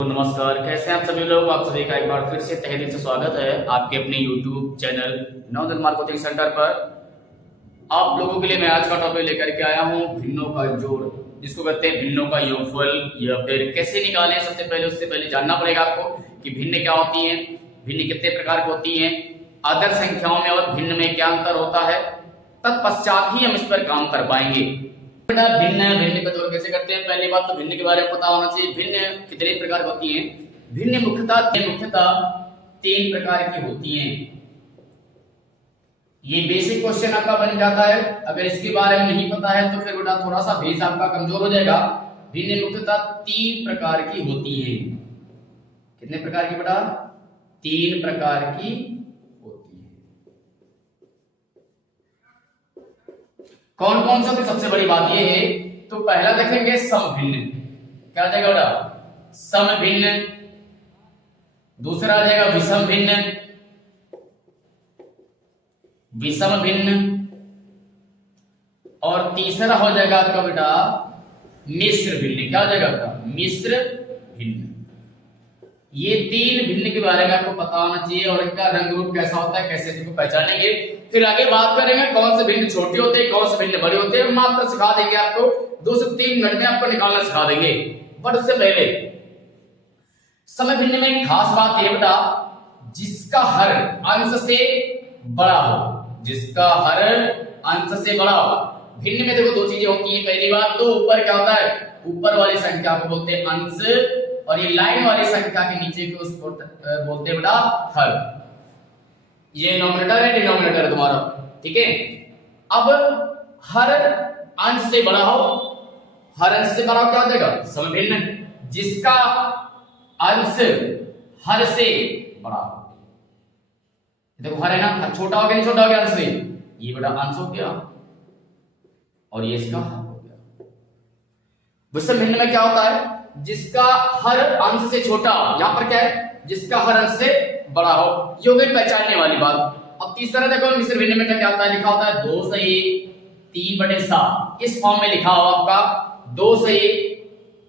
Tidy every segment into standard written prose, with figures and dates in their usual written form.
तो नमस्कार, कैसे हैं आप सभी लोग। आप सभी का एक बार फिर से तहे दिल से स्वागत है आपके अपने YouTube चैनल नवोदय मार्ग कोचिंग सेंटर पर। आप लोगों के लिए मैं आज का टॉपिक लेकर के आया हूं भिन्नों का जोड़, जिसको कहते हैं भिन्नों का योगफल या फिर कैसे निकालें। उससे पहले जानना पड़ेगा आपको कि भिन्न क्या होती है, भिन्न कितने प्रकार की होती है, आदर्श संख्याओं में और भिन्न में क्या अंतर होता है। तत्पश्चात ही हम इस पर काम कर पाएंगे। भिन्न भिन्न का जोड़ कैसे करते हैं। पहली बात तो भिन्न के बारे में पता होना चाहिए। भिन्न कितने प्रकार की होती हैं। भिन्न मुख्यतः तीन प्रकार की होती हैं। ये बेसिक क्वेश्चन आपका बन जाता है। अगर इसके बारे में नहीं पता है तो फिर बेटा थोड़ा सा बेस आपका कमजोर हो जाएगा। भिन्न मुख्यतः तीन प्रकार की होती हैं। कितने प्रकार की बेटा? तीन प्रकार की होती है। कौन कौन सा? तो सबसे बड़ी बात यह है, तो पहला देखेंगे समभिन्न। क्या आ जाएगा बेटा? समभिन्न। दूसरा आ जाएगा विषम भिन्न, विषम भिन्न। और तीसरा हो जाएगा आपका बेटा मिश्र भिन्न। क्या हो जाएगा बेटा? मिश्र भिन्न। ये तीन भिन्न के बारे में आपको पता होना चाहिए और इनका रंग रूप कैसा होता है, कैसे इनको पहचानेंगे। फिर आगे बात करेंगे कौन से भिन्न छोटे होते हैं, कौन से भिन्न बड़े होते हैं। मात्र सिखा देंगे आपको, 2 से 3 मिनट में आपको निकालना सिखा देंगे। बट उससे पहले समय भिन्न में खास बात यह बेटा, जिसका हर अंश से बड़ा हो, जिसका हर अंश से बड़ा हो। भिन्न में देखो 2 चीजें होती है। पहली बात तो ऊपर क्या होता है, ऊपर वाली संख्या को बोलते हैं अंश, और ये लाइन वाली संख्या के नीचे को उसको बोलते हैं बेटा हर। ये नोमिनेटर है, डिनोमिनेटर है तुम्हारा, ठीक है। अब हर अंश से बड़ा हो, हर अंश से बड़ा हो क्या हो जाएगा? समभिन्न। जिसका अंश हर से बड़ा हो, देखो हर है ना, हर छोटा हो गया, नहीं छोटा हो गया अंश से, ये बेटा अंश हो गया और ये इसका हर हो गया। विषम भिन्न में क्या होता है? जिसका हर अंश से छोटा, यहां पर क्या है? जिसका हर अंश से बड़ा हो। ये हो गई पहचानने वाली बात। अब तीसरा देखो मिश्र भिन्न में क्या होता है? लिखा होता है 2 से 3/7। इस फॉर्म में लिखा हुआ आपका 2 से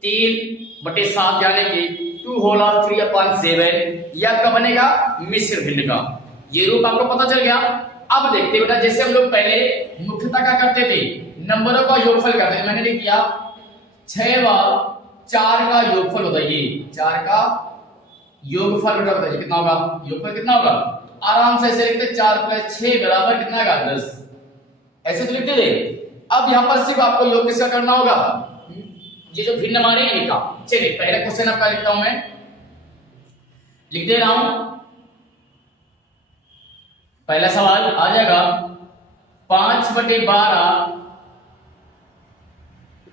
3/7 यानी कि 2/3/7। यह आपका बनेगा मिश्र भिन्न का। ये रूप आपको पता चल गया। अब देखते हैं बेटा, जैसे हम लोग पहले मुख्यतः क्या करते थे, नंबरों का योगफल करते थे। मैंने लिख दिया 6 व 4 का योगफल होता है। ये 4 का योगफल बेटा बताइए कितना होगा? योगफल कितना होगा? आराम से ऐसे लिखते 4 + 6 बराबर कितना आएगा? 10। ऐसे तो लिखते थे। अब यहां पर सिर्फ आपको योग किसका करना होगा? ये जो भिन्न हमारे हैं इनका। चलिए पहला क्वेश्चन आपका लिखता हूं मैं, लिख दे रहा हूं। पहला सवाल आ जाएगा 5/12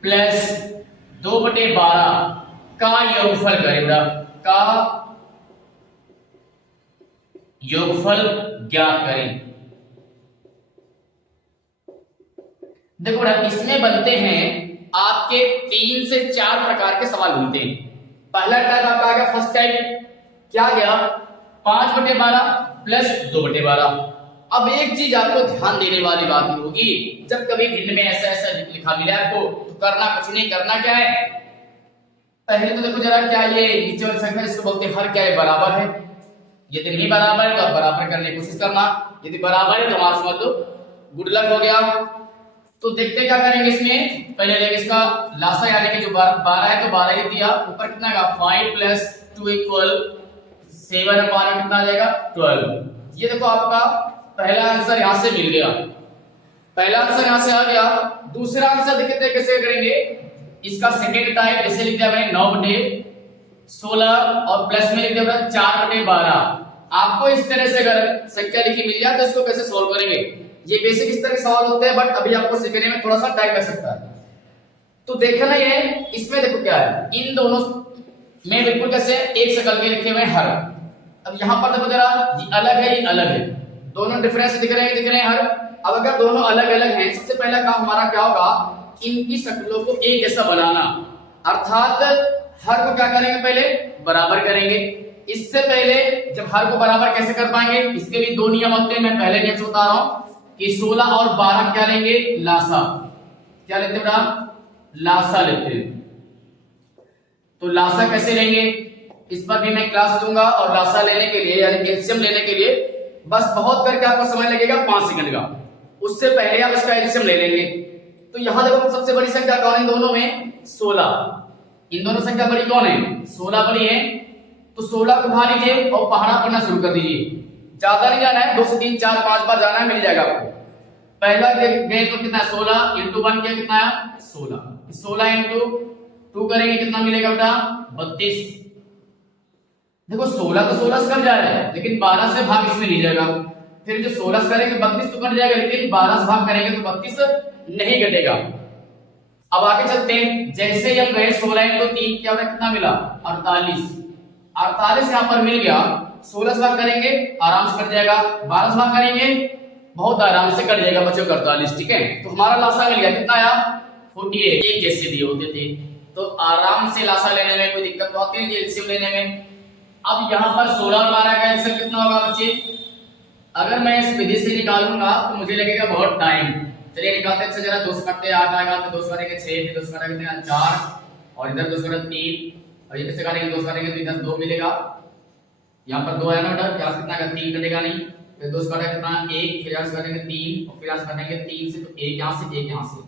प्लस 2/12 का योगफल करेगा। का योगफल ज्ञात करें। देखो बेटा, इसमें बनते हैं आपके 3 से 4 प्रकार के सवाल बनते हैं। पहला टाइप आपका आ गया, फर्स्ट टाइप क्या गया? 5/12 प्लस 2/12। अब एक चीज आपको ध्यान देने वाली बात होगी, जब कभी भिन्न में ऐसा लिखा मिला आपको तो करना कुछ नहीं, करना क्या है? पहले तो देखो जरा, क्या ये नीचे वाली संख्या इसको बोलते हैं हर, क्या है? बराबर है। यदि नहीं बराबर है तो आप बराबर करने की कोशिश करना। यदि बराबर है तो हमारा समझ लो गुड लक हो गया। तो देखते क्या करेंगे इसमें। पहले लेंगे इसका लासा, यानी कि जो 12 है तो 12 ही दिया। ऊपर कितना का 5 + 2 = 7 और 12 कितना आ जाएगा? 12। ये देखो आपका पहला आंसर यहां से मिल गया। पहला आंसर यहां से आ गया। दूसरा आंसर कितने कैसे करेंगे? इसका सेकंड टाइप ऐसे लिख दिया मैंने 9/16 और प्लस में लिख दिया 4/12। आपको इस तरह से अगर संख्या लिखी मिल जाए तो इसको कैसे सोल्व करेंगे? ये बेसिक इस तरह के सवाल होते हैं, बट अभी आपको सीखने में थोड़ा सा टाइम लग सकता है। तो देखना ये, इसमें देखो क्या है, इन दोनों में बिल्कुल कैसे एक शकल के लिखे हुए हर। अब यहां पर देखो जरा, ये अलग है, ये अलग है, दोनों डिफरेंस दिख रहे हैं हर। अब अगर दोनों अलग अलग हैं, सबसे पहला काम हमारा क्या होगा? इनकी शक्लों को एक जैसा बनाना। अर्थात हर को क्या करेंगे? पहले बराबर करेंगे। इससे पहले जब हर को बराबर कैसे कर पाएंगे, इसके भी 2 नियम होते हैं। मैं पहले नियम से बता रहा हूं कि 16 और 12 क्या लेंगे? लासा। क्या लेते बेटा? लासा लेते हैं। तो लासा कैसे लेंगे? इस पर भी मैं क्लास दूंगा और लासा लेने के लिए यानी एलसीएम लेने के लिए बस बहुत करके आपको समय लगेगा 5 सेकंड का, उससे पहले आप इसका एलसीएम ले लेंगे। तो यहां देखो सबसे बड़ी संख्या कौन है इन दोनों में? 16। इन दोनों संख्या बड़ी कौन है? 16 बड़ी है। तो 16 को उठा लीजिए और पहाड़ा पढ़ना शुरू कर दीजिए। ज्यादा नहीं जाना है, 2 से 3 4 5 बार जाना है, मिल जाएगा आपको। पहला गए तो कितना? 16 इंटू 1 किया कितना है? 16। 16 इंटू 2 करेंगे कितना मिलेगा बेटा? 32। देखो 16 तो 16 से कट जा रहा है, लेकिन 12 से भाग इसमें नहीं जाएगा। फिर जो 16 से करेंगे 32 तो कट जाएगा, लेकिन 12 से भाग करेंगे तो 32 नहीं कटेगा। अब आगे चलते हैं। जैसे ही हम गए 16 इंटू 3 क्या कितना मिला? 48। 48 यहां पर मिल गया। 16 से भाग करेंगे आराम से कट जाएगा, 12 से भाग करेंगे बहुत आराम से कट जाएगा बच्चों 48। ठीक है, तो हमारा लासा मिल गया कितना आया? 48। एक जैसे दिए होते थे तो आराम से लासा लेने में कोई दिक्कत तो आती नहीं, एलसीएम लेने में। अब यहाँ पर 16 और 12 का एलसीएम कितना होगा बच्चे? अगर मैं इस विधि से निकालूंगा तो मुझे लगेगा बहुत टाइम। चलिए निकालते हैं। जरा 2 से काटते हैं, 8 आएगा तो 2 से काटेंगे 6, फिर 2 से काटेंगे 4 और इधर 2 से काटेंगे 3 और इधर से काटेंगे 2 से काटेंगे तो इधर 2 मिलेगा। यहाँ पर 2 आया ना बेटा, यहाँ से कितना आएगा? 3 कटेगा नहीं, फिर 2 से काटेंगे कितना? 1, फिर यहाँ से काटेंगे 3 और फिर यहाँ से काटेंगे 3 से, तो 1 यहाँ से 1 यहाँ से।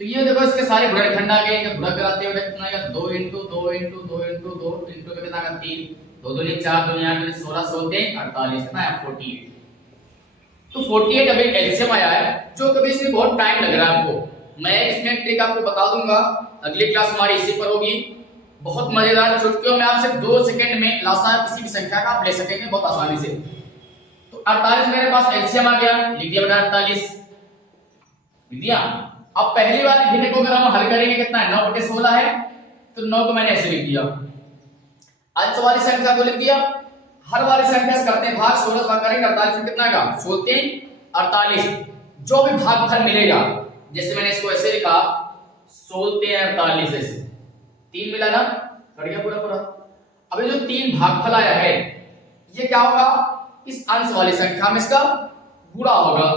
तो ये देखो इसके सारे गुणनखंड आ गए। जब गुणा कराते हैं कितना आएगा? 2 इंटू 2 इंटू 2 इंटू 2 इंटू कितना आएगा? 3, 2 दूनी 4 दूनी 8 दूनी 16 16 48 कितना है? 48। तो 48 अभी एलसीएम आया है, जो कभी इसमें बहुत टाइम लग रहा है आपको। मैं इसमें ट्रिक आपको बता दूंगा, अगली क्लास हमारी इसी पर होगी। बहुत मजेदार चुटकियों में आप सिर्फ 2 सेकंड में लासा किसी भी संख्या का आप ले सकेंगे बहुत आसानी से। तो 48 मेरे पास एलसीएम आ गया, लिख दिया बेटा 48 लिख दिया। अब पहली वाली भिन्न को अगर हम हल करेंगे कितना है? 9/16 है, तो 9 को मैंने ऐसे लिख दिया। अंश वाली संख्या को लिख दिया, हर वाली संख्या से करते हैं भाग, 16 भाग करेंगे 48 में कितना आएगा? 16 48। जो भी भागफल मिलेगा, जैसे मैंने इसको ऐसे लिखा 16 48 ऐसे 3 मिला ना, कट गया पूरा पूरा। अब ये जो 3 भागफल आया है ये क्या होगा? इस अंश वाली संख्या में इसका गुणा होगा।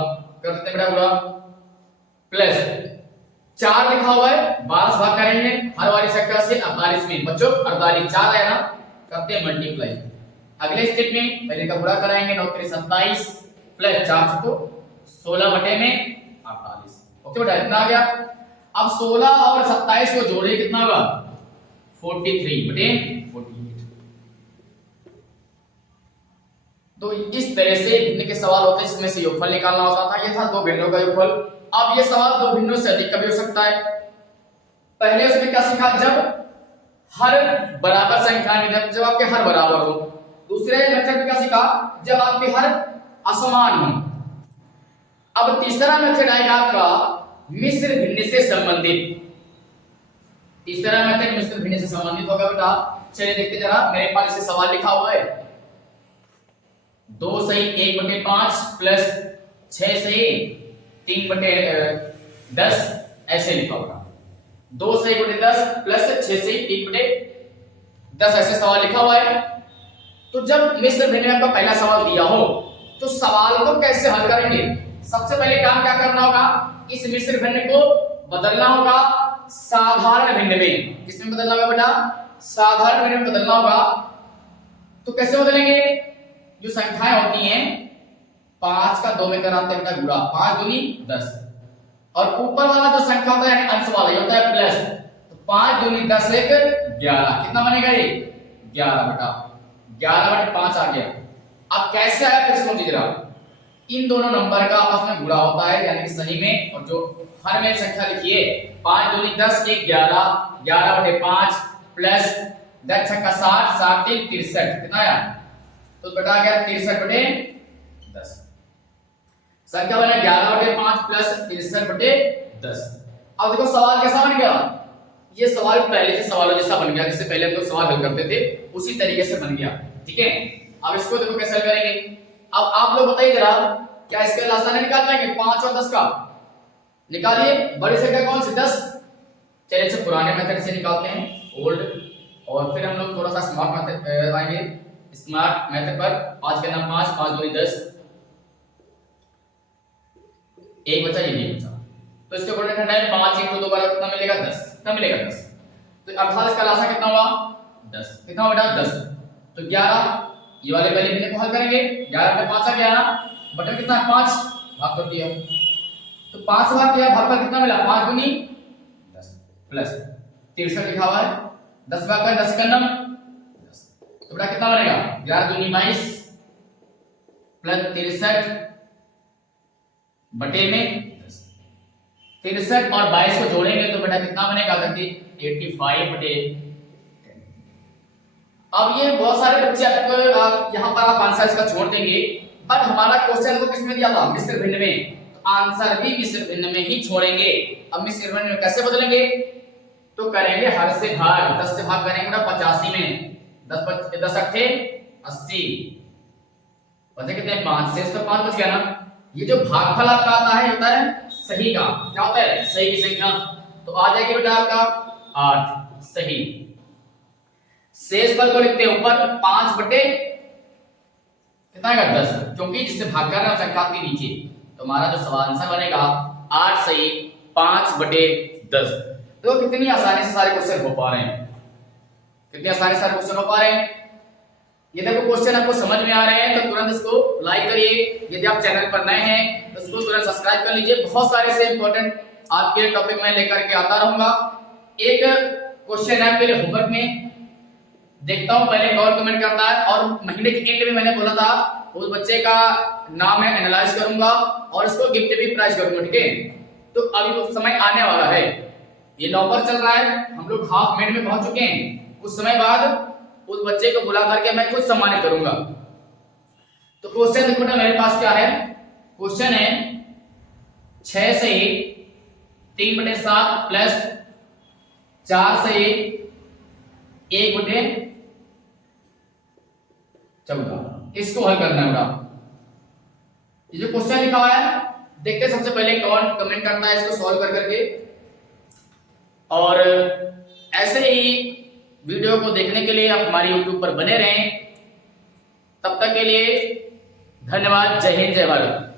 कर देते हैं बेटा गुणा, प्लस 4 लिखा हुआ है 12 से भाग करेंगे हर वाली संख्या से 48 में बच्चों 48 4 आया ना, करते हैं मल्टीप्लाई। अगले स्टेप में पहले का गुणा कराएंगे 9 3 27 प्लस 4 को 16 बटे में 48। ओके बेटा इतना आ गया। अब 16 और 27 को जोड़े कितना होगा? 43 बटे 48। तो इस तरह से भिन्न के सवाल होते हैं जिसमें से योगफल निकालना होता था। ये था 2 भिन्नों का योगफल। अब ये सवाल 2 भिन्नों से अधिक का भी हो सकता है। पहले उसमें क्या सीखा? जब हर बराबर संख्या में, जब आपके हर बराबर हो। दूसरे मेथड में क्या सीखा? जब आपके हर असमान हो। अब तीसरा मेथड आएगा आपका मिश्र भिन्न से संबंधित। तीसरा मेथड मिश्र भिन्न से संबंधित होगा बेटा। चलिए देखते जरा, मेरे पास इसे सवाल लिखा हुआ है 2 सही 1/5 प्लस 6 सही 3/10 ऐसे लिखा होगा। 2 सही 1/10 प्लस 6 सही 3/10 ऐसे सवाल लिखा हुआ है। तो जब मिश्र भिन्न में आपका पहला सवाल दिया हो तो सवाल को कैसे हल करेंगे? सबसे पहले काम क्या करना होगा? इस मिश्र भिन्न को बदलना होगा साधारण भिन्न में। किसमें बदलना होगा बेटा? साधारण भिन्न में बदलना होगा। तो कैसे बदलेंगे? जो संख्याएं होती हैं 5 का 2 में कराते हैं बेटा गुणा, 5 दूनी 10 और ऊपर वाला जो संख्या होता है अंश वाला ये होता है प्लस। तो 5 दूनी 10 1 11 कितना बनेगा? ये 11 बेटा 11/5 आ गया। अब कैसे आया फिर समझिए जरा। इन दोनों नंबर का आपस में गुणा होता है यानी कि सही में, और जो हर में संख्या लिखिए 5 दूनी 10 1 11 11/5 प्लस 10 छक्का 60 7 3 63 कितना आया? तो बेटा आ गया 63/10। संख्या बना 11/5 प्लस 63/10। अब देखो सवाल कैसा बन गया? ये सवाल पहले से सवालों जैसा बन गया, जिससे पहले हम लोग सवाल हल करते थे उसी तरीके से बन गया। ठीक है, अब इसको देखो कैसे हल करेंगे। अब आप लोग बताइए जरा, क्या इसका लासा नहीं निकाल पाएंगे? 5 और 10 का निकालिए। बड़ी संख्या कौन सी? 10। चलिए अच्छा पुराने मेथड से निकालते हैं ओल्ड, और फिर हम लोग थोड़ा सा स्मार्ट मेथड आएंगे। स्मार्ट मेथड पर 5 के नाम 5 5 दूनी 10 एक बचा, ये नहीं बचा। तो इसके ऊपर लिखना है 5 × 2 कितना मिलेगा? 10 कितना मिलेगा? 10। तो अर्थात इसका लासा कितना हुआ? 10, कितना बेटा 10। तो 11, ये वाले पहले बिंदु को हल करेंगे। 11 पे 5 आ गया ना, बटा कितना 5 भाग कर दिया, तो 5 से भाग किया, भाग पर कितना मिला 5 दूनी 10 प्लस 63 लिखा हुआ है, 10 भाग कर 10 का 9 10, तो बेटा कितना बनेगा 11 दूनी 22 प्लस 63 बटे में 10, 63 और 22 को जोड़ेंगे तो बेटा कितना बनेगा करके 85 बटे। अब ये बहुत सारे बच्चे आपको यहाँ पर आप आंसर इसका छोड़ देंगे, बट हमारा क्वेश्चन को किसमें दिया था मिश्र भिन्न में, तो आंसर भी मिश्र भिन्न में ही छोड़ेंगे। अब मिश्र भिन्न में कैसे बदलेंगे, तो करेंगे हर से भाग, 10 से भाग करेंगे बेटा 85 में, 10 अट्ठे 80 बचे कितने 5 से, इसका 5 बच गया ना। ये जो भागफल आपका आता है होता है सही का, क्या होता है सही की संख्या, तो आ जाएगी बेटा आपका 8 सही। शेष पद को लिखते हैं ऊपर 5 बटे कितना आएगा 10, क्योंकि जिससे भाग कर रहे हैं संख्या के नीचे, तो हमारा जो सवाल आंसर बनेगा 8 सही 5 बटे 10। तो कितनी आसानी से सारे क्वेश्चन हो पा रहे हैं, कितनी आसानी से सारे क्वेश्चन हो पा रहे हैं। ये देखो क्वेश्चन आपको समझ में आ रहे हैं तो तुरंत इसको लाइक करिए, यदि आप चैनल पर नए हैं तो इसको तुरंत सब्सक्राइब कर लीजिए। बहुत सारे से इंपॉर्टेंट आपके टॉपिक मैं लेकर के आता रहूंगा। एक क्वेश्चन है आपके लिए होमवर्क में, देखता हूं पहले कौन कमेंट करता है, और महीने के एंड में मैंने बोला था उस बच्चे का नाम मैं एनालाइज करूंगा और इसको गिफ्ट भी प्राइज करूंगा, ठीक है। तो अभी वो समय आने वाला है, ये नवंबर चल रहा है, हम लोग हाफ मिनट में पहुंच चुके हैं, कुछ समय बाद उस बच्चे को बुला करके मैं खुद सम्मानित करूंगा। तो क्वेश्चन देखो बेटा मेरे पास क्या है, क्वेश्चन है 6 से 3 बटे 7 प्लस 4 से 1 बटे 14, इसको हल करना है बेटा। ये जो क्वेश्चन लिखा हुआ है देखते सबसे पहले कौन कमेंट करता है इसको सॉल्व कर करके, और ऐसे ही वीडियो को देखने के लिए आप हमारे YouTube पर बने रहें। तब तक के लिए धन्यवाद। जय हिंद जय भारत।